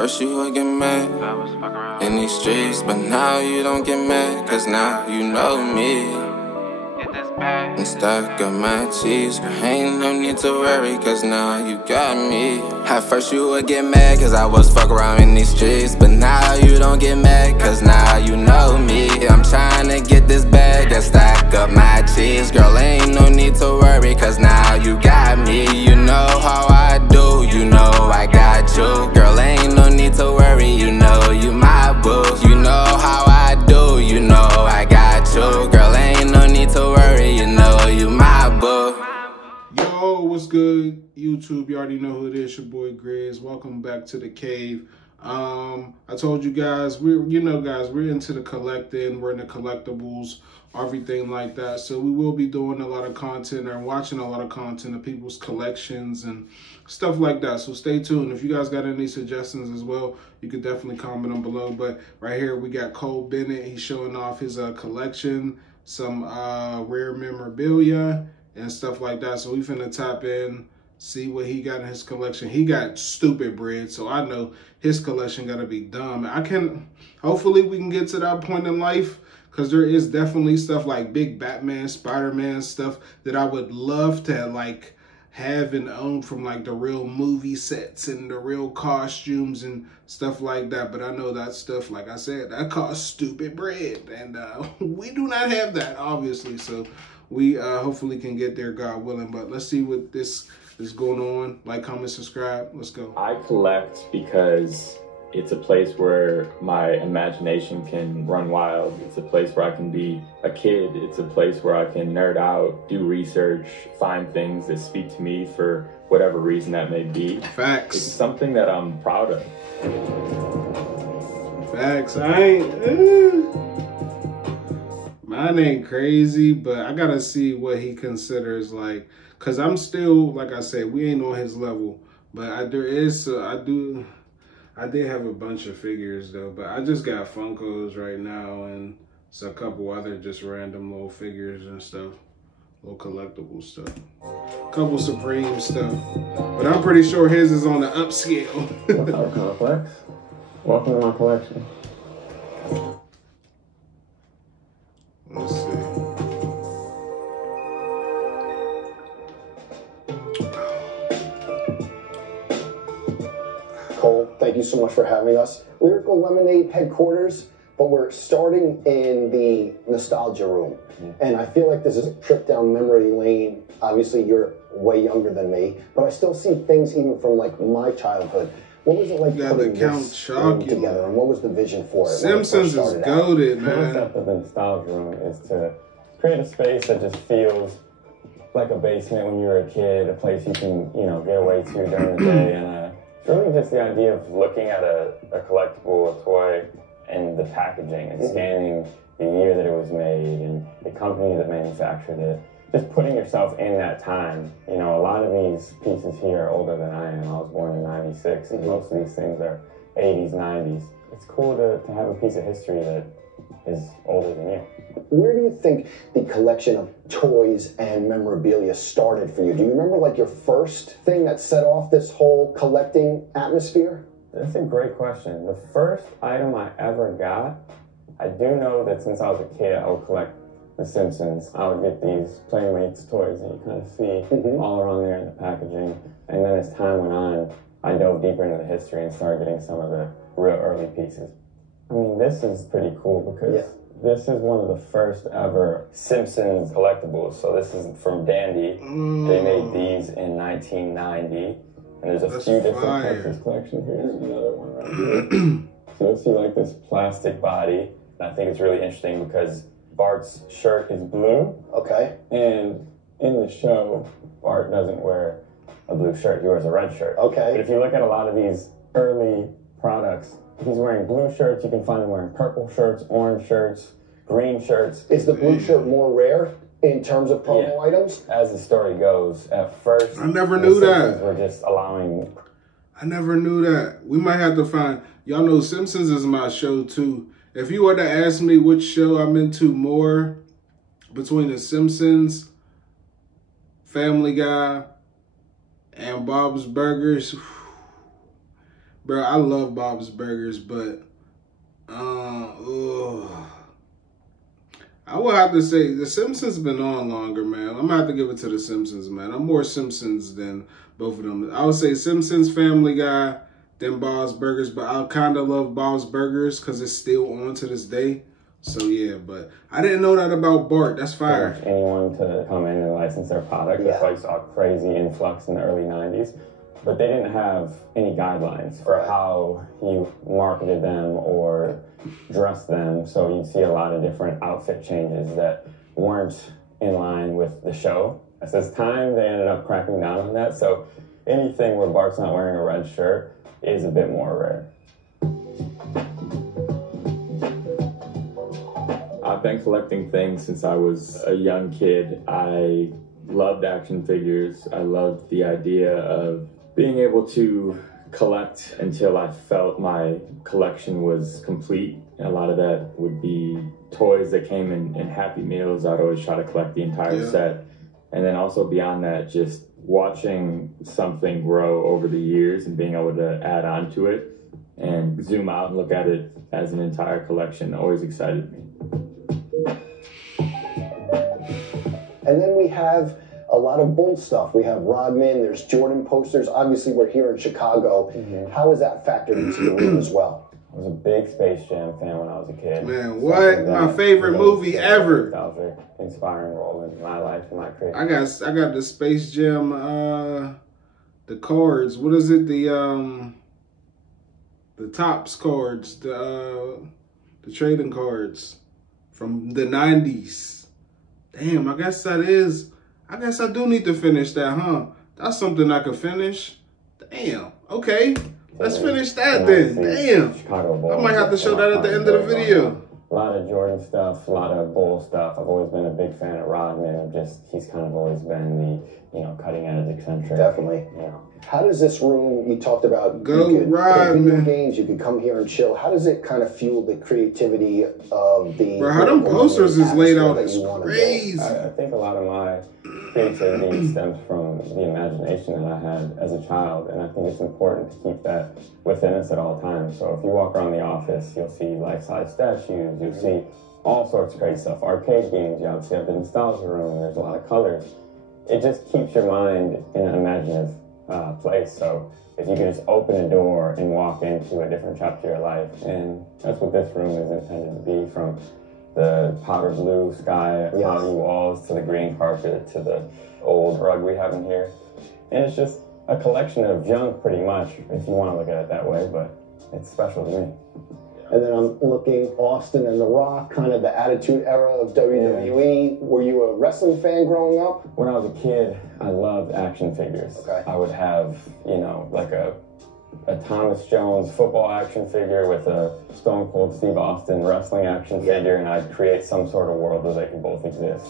first you would get mad in these streets, but now you don't get mad, cause now you know me. And stack up my cheese, ain't no need to worry, cause now you got me. At first you would get mad, cause I was fuck around in these streets, but now you don't get mad, cause now you know me. I'm trying to get this bag and stack up my cheese. Girl, ain't no need to worry, cause now you got me. You know how I do, you know I got you. Girl, ain't no need to worry, you know you my boo. You know how I do, you know I got you. Girl, ain't no need to worry, you know you my boo. Yo, what's good, YouTube? You already know who it is, your boy Grizz. Welcome back to the cave. I told you guys, we're into the collecting, we're into collectibles, everything like that. So we will be doing a lot of content and watching a lot of content of people's collections and stuff like that. So stay tuned. If you guys got any suggestions as well, you could definitely comment them below. But right here we got Bennett. He's showing off his collection, some rare memorabilia and stuff like that. So we finna tap in, see what he got in his collection. He got stupid bread, so I know his collection gotta be dumb. Hopefully we can get to that point in life, because there is definitely stuff like big Batman, Spider-Man stuff that I would love to like have and own, from like the real movie sets and the real costumes and stuff like that. But I know that stuff, like I said, that costs stupid bread, and we do not have that, obviously. So we hopefully can get there, God willing. But let's see what this is going on. Like, comment, subscribe. Let's go. I collect because it's a place where my imagination can run wild. It's a place where I can be a kid. It's a place where I can nerd out, do research, find things that speak to me for whatever reason that may be. Facts. It's something that I'm proud of. Facts. Mine ain't crazy, but I gotta see what he considers like, cause I'm still, like I said, we ain't on his level. But I did have a bunch of figures though, but I just got Funkos right now and a couple other just random little figures and stuff, little collectible stuff, couple Supreme stuff. But I'm pretty sure his is on the upscale. What's up, Complex? Welcome to my collection. Let's see. Cole, thank you so much for having us. Lyrical Lemonade headquarters, but we're starting in the nostalgia room. And I feel like this is a trip down memory lane. Obviously, you're way younger than me, but I still see things even from like my childhood. What was it like putting this room together, and what was the vision for it? Simpsons is goated, man. The concept of the nostalgia room is to create a space that just feels like a basement when you were a kid, a place you can, get away to during the day. And it's really just the idea of looking at a collectible, a toy, and the packaging and scanning the year that it was made and the company that manufactured it. Just putting yourself in that time. A lot of these pieces here are older than I am. I was born in '96, and most of these things are 80s, 90s. It's cool to have a piece of history that is older than you. Where do you think the collection of toys and memorabilia started for you? Do you remember like your first thing that set off this whole collecting atmosphere? That's a great question. The first item I ever got, I do know that since I was a kid, I would collect the Simpsons. I would get these Playmates toys that you kind of see all around there in the packaging. And then as time went on, I dove deeper into the history and started getting some of the real early pieces. I mean, this is pretty cool because this is one of the first ever Simpsons collectibles. So this is from Dandy. They made these in 1990. And there's a few different parts of this collection. Here's another one right here. So you'll see like this plastic body. And I think it's really interesting because Bart's shirt is blue. Okay. And in the show, Bart doesn't wear a blue shirt. He wears a red shirt. Okay. But if you look at a lot of these early products, he's wearing blue shirts. You can find him wearing purple shirts, orange shirts, green shirts. Is the blue shirt more rare in terms of promo items? As the story goes, at first, I never knew that. We're just allowing. I never knew that. We might have to find. Y'all know Simpsons is my show too. If you were to ask me which show I'm into more between The Simpsons, Family Guy, and Bob's Burgers, Bro, I love Bob's Burgers, but I will have to say the Simpsons been on longer, man. I'm gonna have to give it to the Simpsons, man. I'm more Simpsons than both of them. I would say Simpsons, Family Guy, then Bob's Burgers, but I kind of love Bob's Burgers because it's still on to this day. So yeah, but I didn't know that about Bart. That's fire. Anyone to come in and license their product. That's why you saw a crazy influx in the early 90s. But they didn't have any guidelines for how you marketed them or dressed them. So you'd see a lot of different outfit changes that weren't in line with the show. As this time, they ended up cracking down on that. So anything where Bart's not wearing a red shirt is a bit more rare. I've been collecting things since I was a young kid. I loved action figures. I loved the idea of being able to collect until I felt my collection was complete. And a lot of that would be toys that came in Happy Meals. I'd always try to collect the entire set. And then also beyond that, just watching something grow over the years and being able to add on to it and zoom out and look at it as an entire collection always excited me. And then we have a lot of Bull stuff. We have Rodman, there's Jordan posters. Obviously, we're here in Chicago. How has that factored into the room as well? I was a big Space Jam fan when I was a kid. Man, what? My favorite movie ever. That was an inspiring role in my life and my career. I got the Space Jam, the cards. What is it? The Topps cards, the trading cards from the 90s. Damn, I guess I do need to finish that, huh? That's something I could finish. Damn. Okay. Let's finish that then. Damn. I might have to show that at the end of the video. A lot of Jordan stuff, a lot of Bull stuff. I've always been a big fan of Rodman. He's kind of always been the, cutting edge eccentric. Definitely. How does this room, you talked about, go Rodman games, you could come here and chill. How does it kind of fuel the creativity of the... Bro, how them posters is laid out is crazy. I think a lot of my creativity stems from the imagination that I had as a child, and I think it's important to keep that within us at all times. So if you walk around the office, you'll see life-size statues, you'll see all sorts of crazy stuff. Arcade games, you obviously have the nostalgia room, there's a lot of colors. It just keeps your mind in an imaginative place. So if you can just open a door and walk into a different chapter of your life, and that's what this room is intended to be, from the powder blue sky, mahogany walls, to the green carpet, to the old rug we have in here. And it's just a collection of junk, pretty much, if you want to look at it that way, but it's special to me. And then I'm looking Austin and The Rock, kind of the Attitude Era of WWE. Were you a wrestling fan growing up? When I was a kid, I loved action figures. I would have, like a Thomas Jones football action figure with a Stone Cold Steve Austin wrestling action figure, and I'd create some sort of world where they could both exist.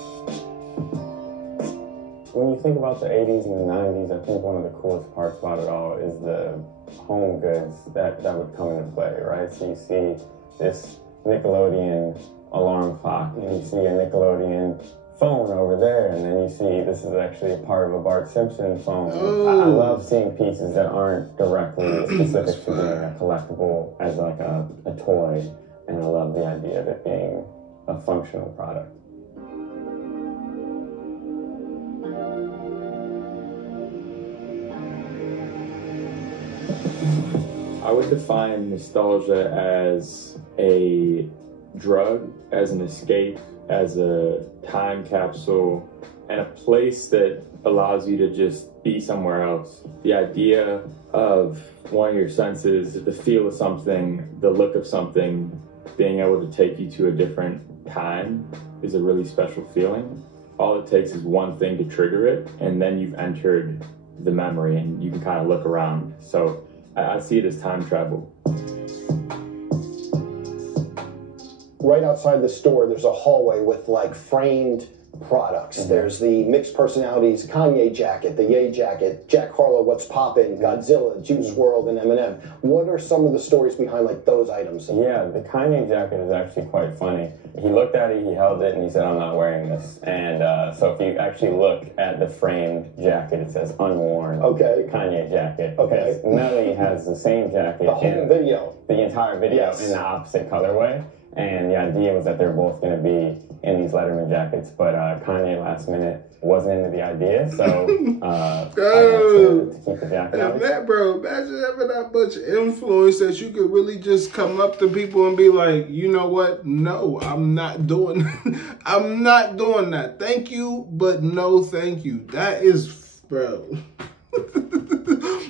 When you think about the 80s and the 90s, I think one of the coolest parts about it all is the home goods that would come into play, right? So you see this Nickelodeon alarm clock, and you see a Nickelodeon phone over there, and then you see this is actually a part of a Bart Simpson phone. I love seeing pieces that aren't directly specific to being a collectible as like a toy, and I love the idea of it being a functional product. I would define nostalgia as a drug, as an escape, as a time capsule, and a place that allows you to just be somewhere else. The idea of one of your senses, the feel of something, the look of something, being able to take you to a different time is a really special feeling. All it takes is one thing to trigger it, and then you've entered the memory and you can kind of look around. So I see it as time travel. Right outside the store, there's a hallway with like framed products. There's the mixed personalities Kanye jacket, the Ye jacket, Jack Harlow, What's Poppin', Godzilla, Juice WRLD, and Eminem. What are some of the stories behind like those items? Yeah, the Kanye jacket is actually quite funny. He looked at it, he held it, and he said, "I'm not wearing this." And so if you actually look at the framed jacket, it says unworn Kanye jacket. Okay. Because Melly has the same jacket. The whole video. The entire video in the opposite colorway. And the idea was that they're both going to be in these Letterman jackets, but Kanye last minute wasn't into the idea, so I had to keep the jacket on. Man, bro, imagine having that much influence that you could really just come up to people and be like, you know what? No, I'm not doing I'm not doing that. Thank you, but no thank you. That is, bro.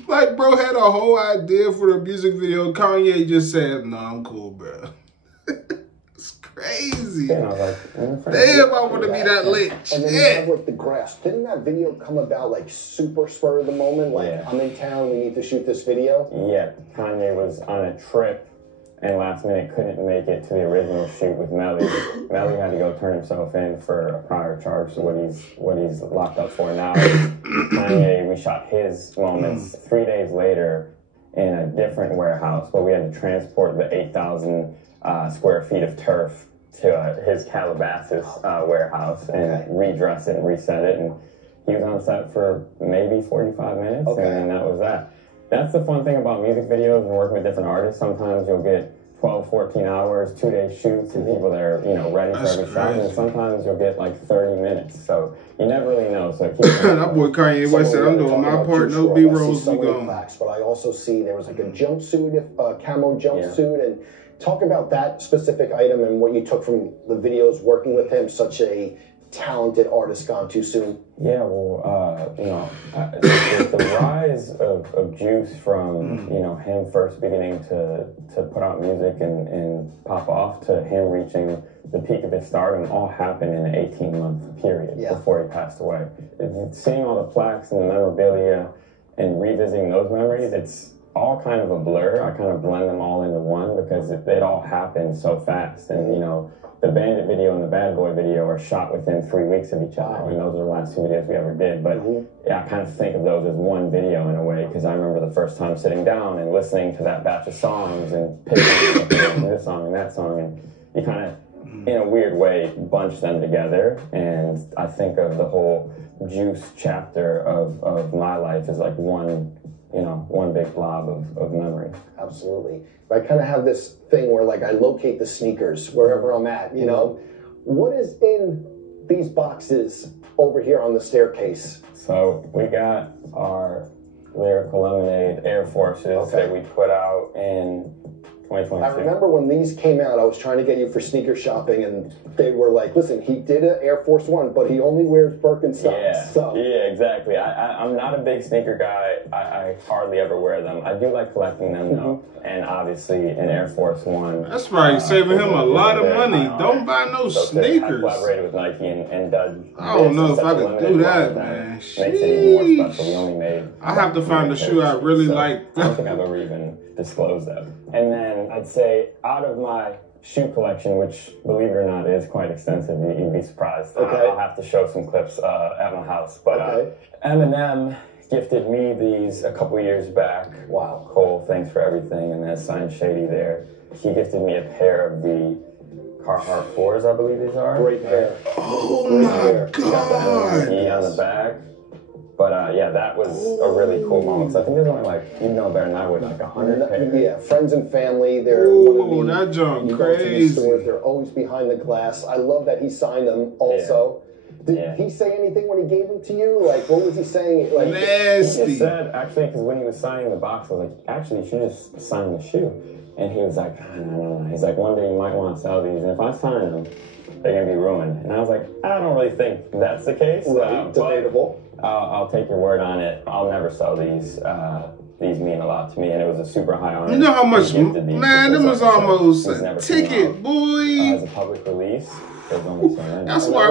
Like, bro had a whole idea for the music video. Kanye just said, no, I'm cool, bro. It's crazy. Yeah, like, damn, I want to be that lit. And then you have like the grass. Didn't that video come about like super spur of the moment? Like, I'm in town, we need to shoot this video? Yeah, Kanye was on a trip and last minute couldn't make it to the original shoot with Melly. Melly had to go turn himself in for a prior charge, so what he's locked up for now. Kanye, we shot his moments 3 days later in a different warehouse, but we had to transport the 8,000 square feet of turf to his Calabasas warehouse and redress it and reset it. And he was on set for maybe 45 minutes, and then that was that. That's the fun thing about music videos and working with different artists. Sometimes you'll get 12, 14 hours, 2-day shoots, and people that are, ready for every shot. And sometimes you'll get like 30 minutes. So you never really know. So that boy Kanye West said, I'm doing my part, no B-rolls be gone. But I also see there was like a jumpsuit, camo jumpsuit, and talk about that specific item and what you took from the videos working with him, such a talented artist gone too soon. Yeah, well, the rise of Juice from, him first beginning to put out music and pop off to him reaching the peak of his stardom all happened in an 18-month period before he passed away. Seeing all the plaques and the memorabilia and revisiting those memories, it's all kind of a blur. I kind of blend them all into one because it all happened so fast. And, the Bandit video and the Bad Boy video are shot within 3 weeks of each other. And those are the last 2 videos we ever did. But I kind of think of those as one video in a way, because I remember the first time sitting down and listening to that batch of songs and picking this song and that song. And you kind of, in a weird way, bunch them together. And I think of the whole Juice chapter of my life as like one big blob of memory. Absolutely. I kind of have this thing where like I locate the sneakers wherever I'm at, What is in these boxes over here on the staircase? So we got our Lyrical Lemonade Air Forces that we put out in 2022. I remember when these came out, I was trying to get you for sneaker shopping, and they were like, listen, he did an Air Force One, but he only wears Birkenstocks. Yeah, exactly. I'm not a big sneaker guy. I hardly ever wear them. I do like collecting them, though. And obviously, an Air Force One. That's probably saving him a lot of money. Don't buy no sneakers. I collaborated with Nike and done. I don't know if I could do that, man. Makes it even more special. We only made. I have to find a shoe I really like. I don't think I've ever even disclosed that. And then I'd say out of my shoe collection, which, believe it or not, is quite extensive, you'd be surprised. I'll have to show some clips at my house. But Eminem gifted me these a couple years back. Wow. Cole, thanks for everything. And that's signed Shady there. He gifted me a pair of the Carhartt 4s, I believe these are. Great pair. Oh my God. On the back. But that was a really cool moment. So I think there's only you know better than I would, like 100 pairs. Yeah, friends and family. They're one of the, that junk crazy. Stores. They're always behind the glass. I love that he signed them also. Did he say anything when he gave them to you? Like, what was he saying? Like, nasty. He said, actually, because when he was signing the box, I was like, actually, you should just sign the shoe. And he was like, no. He's like, one day you might want to sell these, and if I sign them, they're going to be ruined. And I was like, I don't really think that's the case. Right, debatable. I'll take your word on it. I'll never sell these. These mean a lot to me, and it was a super high honor. You know how much, man, them was almost a ticket, boy. As a public release, there's only so many. That's why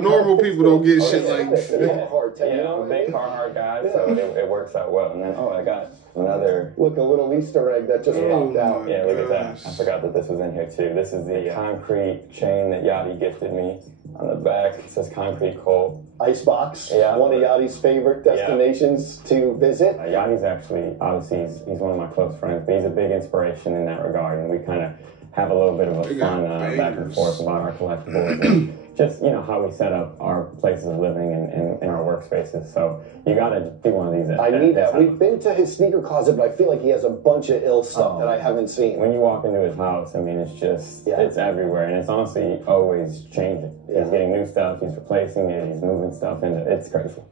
normal people don't get shit like that. I'm a big Carhartt guy, so it works out well. And then, I got another. Look, a little Easter egg that just popped out. Yeah, look at that. I forgot that this was in here too. This is the concrete chain that Yachty gifted me. On the back, it says Concrete Cold. Icebox, Yeah. one of Yachty's favorite destinations to visit. Yachty's actually, obviously, he's one of my close friends, but he's a big inspiration in that regard, and we kind of have a little bit of a fun back and forth about our collectibles and just, you know, how we set up our places of living and our workspaces. So you got to do one of these. I need that. We've been to his sneaker closet, but I feel like he has a bunch of ill stuff that I haven't seen. When you walk into his house, I mean, it's just, it's everywhere, and it's honestly always changing. He's getting new stuff, he's replacing it, he's moving stuff into it. It's crazy.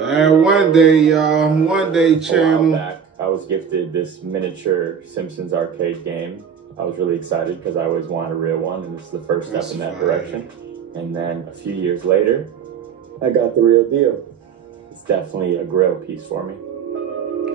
And one day, y'all, one day, channel. Back, I was gifted this miniature Simpsons arcade game. I was really excited because I always wanted a real one, and this is the first step in that direction. And then a few years later, I got the real deal. It's definitely a grail piece for me.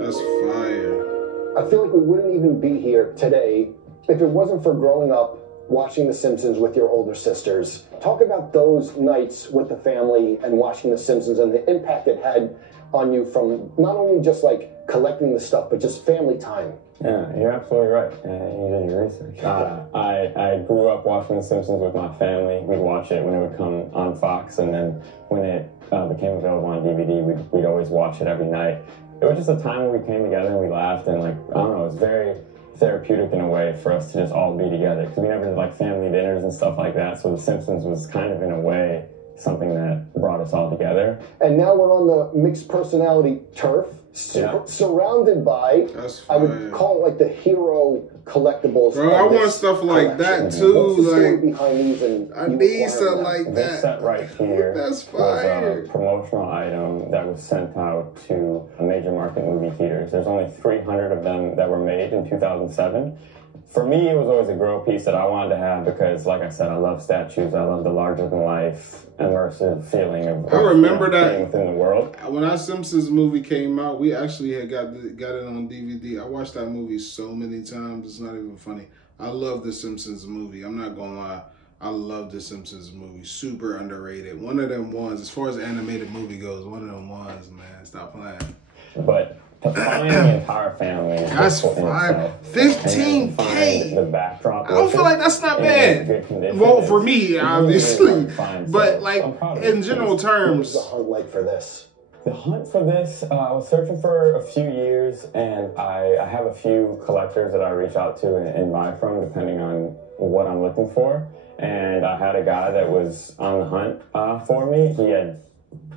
That's fire. I feel like we wouldn't even be here today if it wasn't for growing up watching The Simpsons with your older sisters. Talk about those nights with the family and watching The Simpsons and the impact it had on you from not only just like collecting the stuff, but just family time. Yeah, you're absolutely right. You did your research. I grew up watching The Simpsons with my family. We'd watch it when it would come on Fox, and then when it became available on DVD, we'd always watch it every night. It was just a time where we came together and we laughed, and like, I don't know, it was very therapeutic in a way for us to just all be together, because we never did like family dinners and stuff like that. So The Simpsons was kind of in a way something that brought us all together. And now we're on the mixed personality turf, surrounded by, I would call it like the hero collectibles. Bro, I want stuff like that too. What's the story like behind these? And I need something like that. This set right here That's fire. was a promotional item that was sent out to major market movie theaters. There's only 300 of them that were made in 2007. For me, it was always a grow piece that I wanted to have because, like I said, I love statues. I love the larger-than-life, immersive feeling of I remember that within the world. When our Simpsons movie came out, we actually had got it on DVD. I watched that movie so many times. It's not even funny. I love the Simpsons movie. I'm not gonna lie. I love the Simpsons movie. Super underrated. One of them ones, as far as animated movie goes, one of them ones, man. Stop playing. But to find the entire family, that's fine. 15K. The backdrop. I don't feel like that's not bad. Well, for me, obviously, but like in general terms. What's the hunt like for this? The hunt for this, I was searching for a few years, and I have a few collectors that I reach out to and buy from, depending on what I'm looking for. And I had a guy that was on the hunt for me. He had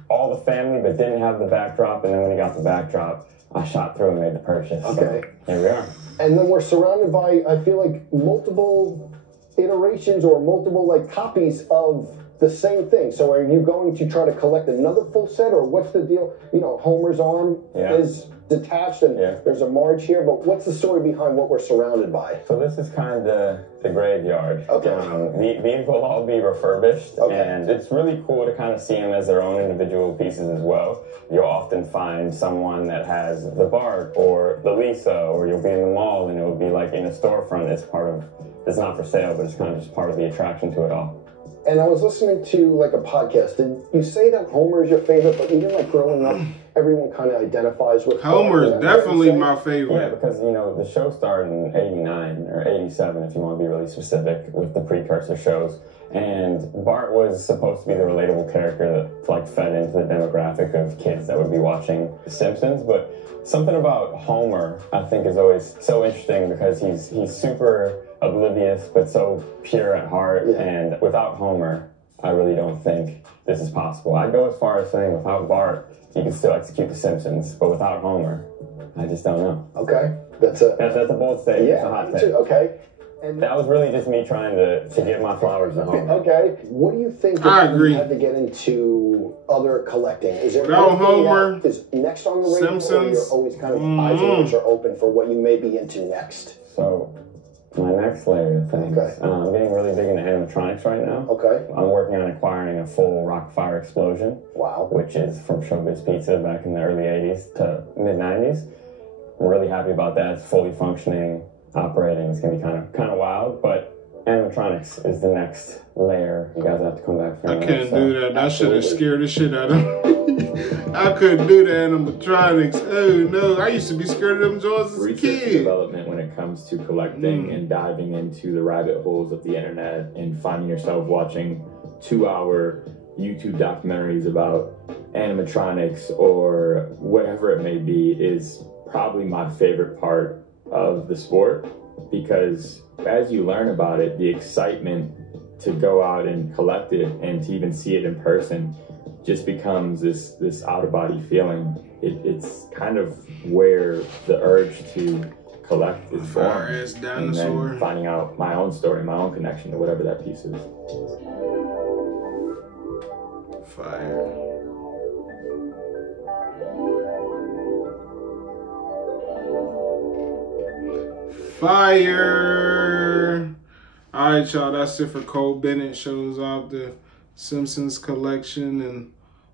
all the family, but didn't have the backdrop. And then when he got the backdrop, I shot through and made the purchase. Okay. So here we are. And then we're surrounded by, I feel like, multiple iterations or multiple like copies of the same thing. So are you going to try to collect another full set, or what's the deal? You know, Homer's arm is detached and there's a Marge here, but what's the story behind what we're surrounded by? So this is kind of the graveyard. Okay. These will all be refurbished, and it's really cool to kind of see them as their own individual pieces as well. You'll often find someone that has the Bart or the Lisa, or you'll be in the mall and it will be like in a storefront. It's not for sale, but it's kind of just part of the attraction to it all. And I was listening to like a podcast. Did you say that Homer is your favorite, but even like growing up, everyone kind of identifies with Homer is definitely my favorite. Yeah, because, you know, the show started in 89 or 87, if you want to be really specific, with the precursor shows. And Bart was supposed to be the relatable character that like fed into the demographic of kids that would be watching The Simpsons. But something about Homer, I think, is always so interesting because he's super oblivious but so pure at heart. And without Homer, I really don't think this is possible. I'd go as far as saying without Bart, you can still execute The Simpsons, but without Homer, I just don't know. Okay, that's a bold statement. It's a hot take. Okay. And that was really just me trying to give my flowers to Homer. Okay. What do you think I agree. you had to get into other collecting? Is there without Homer, is next on the radar, Simpsons, or you're always kind of eyes and ears are open for what you may be into next? So my next layer of things, I'm getting really big into animatronics right now. Okay. I'm working on acquiring a full Rockfire Explosion. Wow. Which is from Showbiz Pizza back in the early 80s to mid 90s. I'm really happy about that. It's fully functioning, operating. It's gonna be kind of wild, but animatronics is the next layer. You guys have to come back for. I can't do that. That shit has scared the shit out of me. I couldn't do the animatronics. Oh no, I used to be scared of them jaws as a Research kid. and development when it comes to collecting and diving into the rabbit holes of the internet and finding yourself watching 2-hour YouTube documentaries about animatronics or whatever it may be is probably my favorite part of the sport, because as you learn about it, the excitement to go out and collect it and to even see it in person just becomes this out-of-body feeling. It's kind of where the urge to collect is born. Fire-ass dinosaur. And then finding out my own story, my own connection to whatever that piece is. Fire. Fire. All right, y'all, that's it for Cole Bennett. Shows off the Simpsons collection and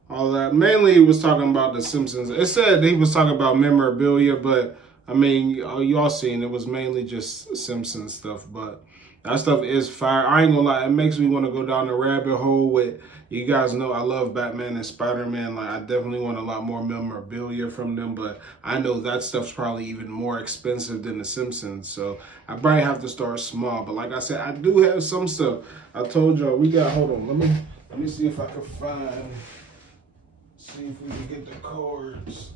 all that. Mainly, he was talking about the Simpsons. It said he was talking about memorabilia, but I mean, y'all seen it was mainly just Simpsons stuff. But that stuff is fire. I ain't gonna lie, it makes me want to go down the rabbit hole with. You guys know I love Batman and Spider-Man. Like, I definitely want a lot more memorabilia from them, but I know that stuff's probably even more expensive than the Simpsons. So I probably have to start small. But like I said, I do have some stuff. I told y'all we got. Hold on, let me see if I can find. See if we can get the cards.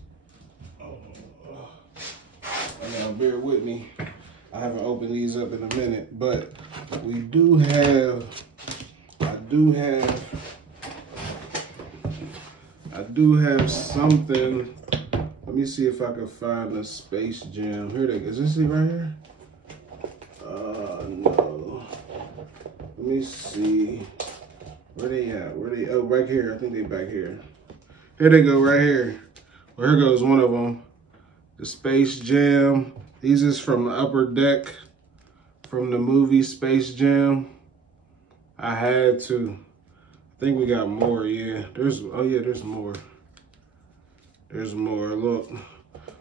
Now bear with me. I haven't opened these up in a minute, but we do have. I do have something. Let me see if I can find the Space Jam. Here they go. Is this it right here? No. Let me see. Where they at? Oh, right here. I think they back here. Here they go, right here. Well, here goes one of them. The Space Jam. These is from the Upper Deck from the movie Space Jam. I had to. I think we got more, yeah. There's more. There's more, look.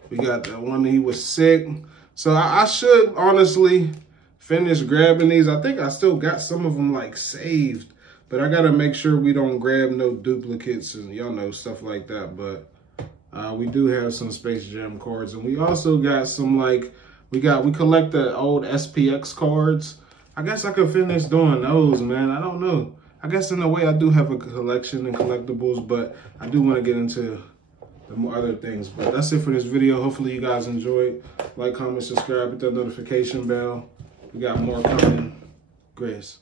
We got that one, he was sick. So I should honestly finish grabbing these. I think I still got some of them like saved, but I gotta make sure we don't grab no duplicates and y'all know, stuff like that. But we do have some Space Jam cards, and we also got some like, we collect the old SPX cards. I guess I could finish doing those, man. I don't know. I guess in a way I do have a collection in collectibles, but I do want to get into the more other things. But that's it for this video. Hopefully you guys enjoyed. Like, comment, subscribe, hit that notification bell. We got more coming. Grizz.